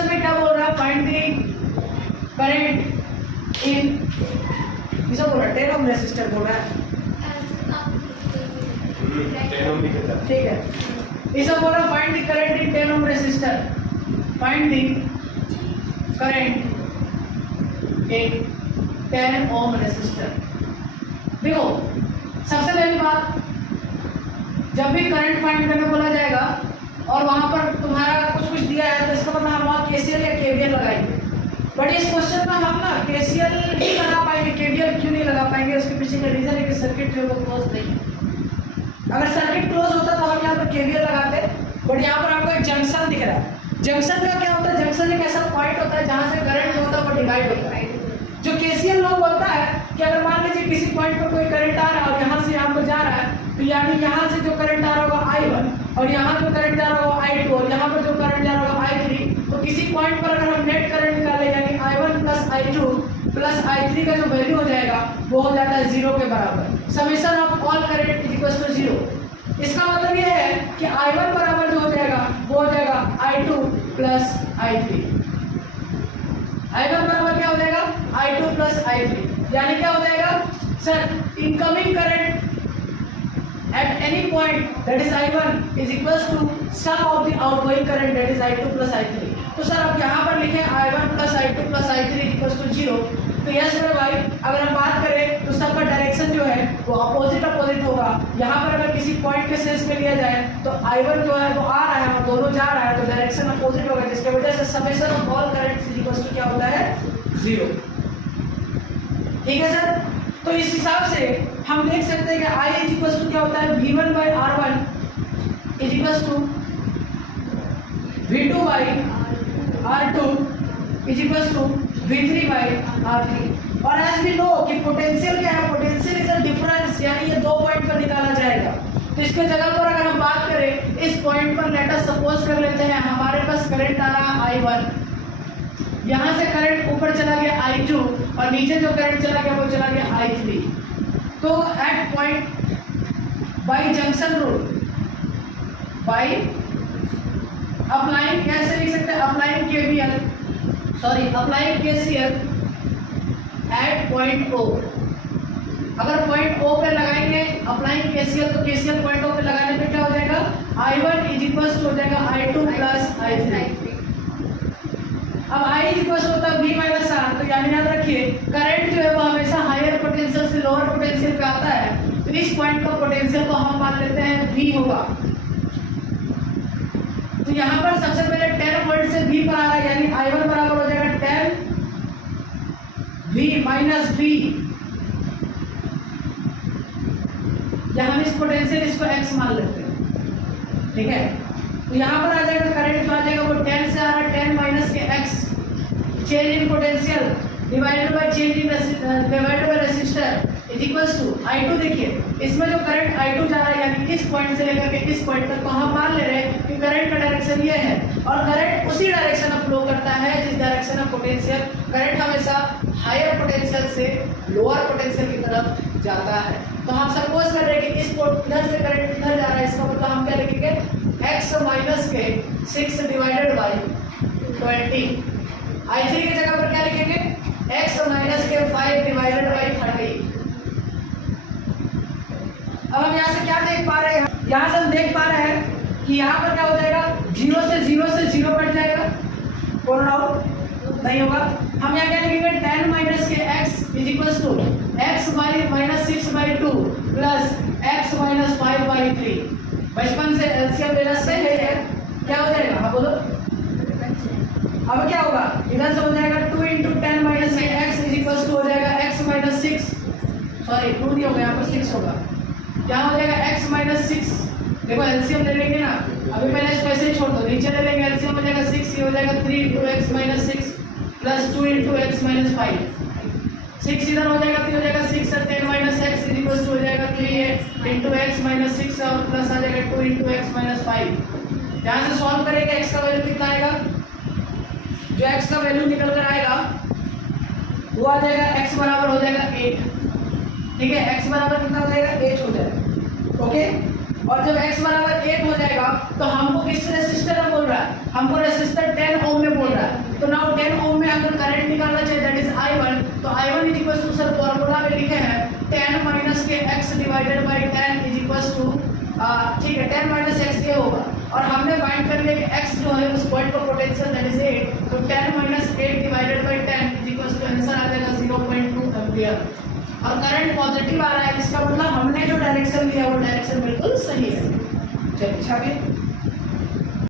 Question में क्या बोल रहा है, फाइंड द करंट इन, किसको बोल रहा है, 10 ओम रेसिस्टर बोल रहा है, ठीक है। इसे बोल रहा find the current in 10 ohm resistor, find the current in 10 ohm resistor. देखो सबसे पहली बात, जब भी करंट फाइंड करने बोला जाएगा और वहां पर तुम्हारा कुछ दिया है तो इसका मतलब हम वहाँ केसीएल या केवीएल लगाएंगे, बट इस क्वेश्चन में हम ना केसीएल ही लगा पाएंगे, केवीएल क्यों नहीं लगा पाएंगे, उसके पीछे का रीजन है कि सर्किट जो है वो क्लोज नहीं है। अगर सर्किट क्लोज होता तो हम यहाँ पर केवीएल लगाते, बट यहाँ पर आपको एक जंक्शन दिख रहा है। जंक्शन का क्या होता है, जंक्शन एक ऐसा पॉइंट होता है जहाँ से करंट जो होता है वो डिवाइड होता है। जो केसीएल लोग बोलता है कि अगर मान लीजिए किसी पॉइंट पर कोई करंट आ रहा है और यहाँ से यहाँ पर जा रहा है, तो यानी यहाँ से जो करंट आ रहा होगा I1 और यहाँ जो करंट जा रहा होगा I2 और यहाँ पर जो करंट जा रहा होगा I3, तो किसी पॉइंट पर अगर हम नेट करंट निकाले यानी I1 plus I2 plus I3 का जो वैल्यू हो जाएगा वो हो जाता है 0 के बराबर। Summation of all current is equal to 0। इसका मतलब ये है कि I1 बराबर जो हो जाएगा वो हो जाएगा I2 प्लस I3। I1 बराबर क्या हो जाएगा, I2 प्लस I3, यानी क्या हो जाएगा sir, incoming current at any point that is I1 is equals to sum of the outgoing current that is I2 plus I3। तो सर आप यहाँ पर लिखें I1 plus I2 plus I3 equals to 0। तो यस मेरे भाई, अगर हम बात करें तो सबका डायरेक्शन जो है वो अपोजिट होगा। यहाँ पर अगर किसी पॉइंट के सेंस में लिया जाए तो I1 जो है वो आ रहा है और दोनों जा रहा है, तो डायरेक्शन अपोजिट होगा, जिसकी वजह से summation of all current is equal to क्या होता है, 0। ठीक है सर, तो इस हिसाब से हम देख सकते हैं कि I इज इक्वल टू क्या होता है, V1 by R1 is equal to V2 by R2 is equal to V3 by R3। और एज वी नो कि पोटेंशियल क्या है, पोटेंशियल इज अ डिफरेंस, यानी ये दो पॉइंट पर निकाला जाएगा। तो इसके जगह पर अगर हम बात करें इस पॉइंट पर, लेट अस सपोज कर लेते हैं हमारे पास करंट आ रहा है I1, यहाँ से करंट ऊपर चला गया I2 और नीचे जो करंट चला गया वो चला गया I3। तो at point by junction rule, by applying, कैसे लिख सकते हैं, applying KVL, sorry applying KCL at point O। अगर पॉइंट O पे लगाएंगे अप्लाइंग केसीएल, तो केसीएल पॉइंट O पे लगाने पे क्या हो जाएगा, I1 इज इक्वल टू हो जाएगा I2 प्लस I3। अब I इक्वल होता है V माइनस R, तो यानी याद रखिए करंट जो है वो हमेशा हायर पोटेंशियल से लोअर पोटेंशियल पे आता है, तो इस पॉइंट का पोटेंशियल को हम मान लेते हैं V होगा। तो यहाँ पर सबसे पहले 10 वोल्ट से V पर आ रहा है, यानी I1 बराबर हो जाएगा 10 V माइनस V, या हम इस पोटेंशियल इसको X मान लेते हैं, ठीक है। तो यहाँ पर आ जाएगा करंट जो आ जाएगा वो 10 से आ रहा है, 10 माइनस के X, change in potential divided by change in divided by resistor is equals to I2। देखिए इसमें जो करंट I2 जा रहा है यानी इस पॉइंट से लेकर के इस पॉइंट तक, तो हम मान ले रहे हैं कि करंट का डायरेक्शन ये है और करंट उसी डायरेक्शन में फ्लो करता है जिस डायरेक्शन में पोटेंशियल, करंट हमेशा हायर पोटेंशियल से लोअर पोटेंशियल की तरफ जाता है। तो हम सपोज कर रहे हैं कि इस इधर से करंट इधर जा रहा है, इसका मतलब हम क्या लिखेंगे, x माइनस के 6 डिवाइडेड बाई 20। I3 की जगह पर क्या लिखेंगे, x माइनस के 5 डिवाइडेड बाई 30। अब हम यहाँ से क्या देख पा रहे हैं, यहाँ से हम देख पा रहे हैं कि यहाँ पर क्या हो जाएगा, 0 से 0 कट जाएगा, कोड आउट नहीं होगा। हम यहाँ क्या लिखेंगे, 10 माइनस के x is equal to x minus 6 by 2 plus x minus 5 by 3। बचपन से एलसीएम लेना सही है, क्या हो जाएगा, हाँ बोलो। अब क्या होगा, इधर से हो जाएगा 2 into 10 minus x is equal to हो जाएगा x माइनस 6, सॉरी 2 नहीं होगा, यहाँ पर 6 होगा, क्या हो जाएगा x माइनस 6। देखो एलसीएम ले लेंगे ना, अभी पहले इसको ऐसे ही छोड़ दो, नीचे ले लेंगे एलसीएम हो जाएगा 6, ये हो जाएगा 3 into x minus 6 plus 2 into x minus 5, 6 इधर हो जाएगा, तो हो जाएगा 6 और 10 minus x is equal to हो जाएगा 3 इंटू x माइनस 6 और प्लस आ जाएगा 2 इंटू x माइनस 5। यहाँ से सॉल्व करेंगे x का वैल्यू कितना आएगा, जो x का वैल्यू निकल कर आएगा वो आ जाएगा x बराबर हो जाएगा 8, ठीक है। x बराबर कितना हो जाएगा, 8 हो जाएगा, ओके। और जब x बराबर 8 हो जाएगा तो हमको किस रेसिस्टर में बोल रहा है, हमको रेसिस्टर 10 ओम में बोल रहा है, निकालना चाहिए, दैट इज I1। तो I1 is equal to, sir formula में लिखे हैं 10 माइनस के x divided by 10 is equal to, ठीक है 10 माइनस एक्स ये होगा। और हमने फाइंड कर लिया कि x जो है उस पॉइंट पर पोटेंशियल दैट इज 8, तो 10 minus 8 divided by 10 is equal to answer आ जाएगा 0.2 एम्पियर। और करंट पॉजिटिव आ रहा है, इसका मतलब हमने जो डायरेक्शन लिया वो डायरेक्शन बिल्कुल सही है। चलिए आगे।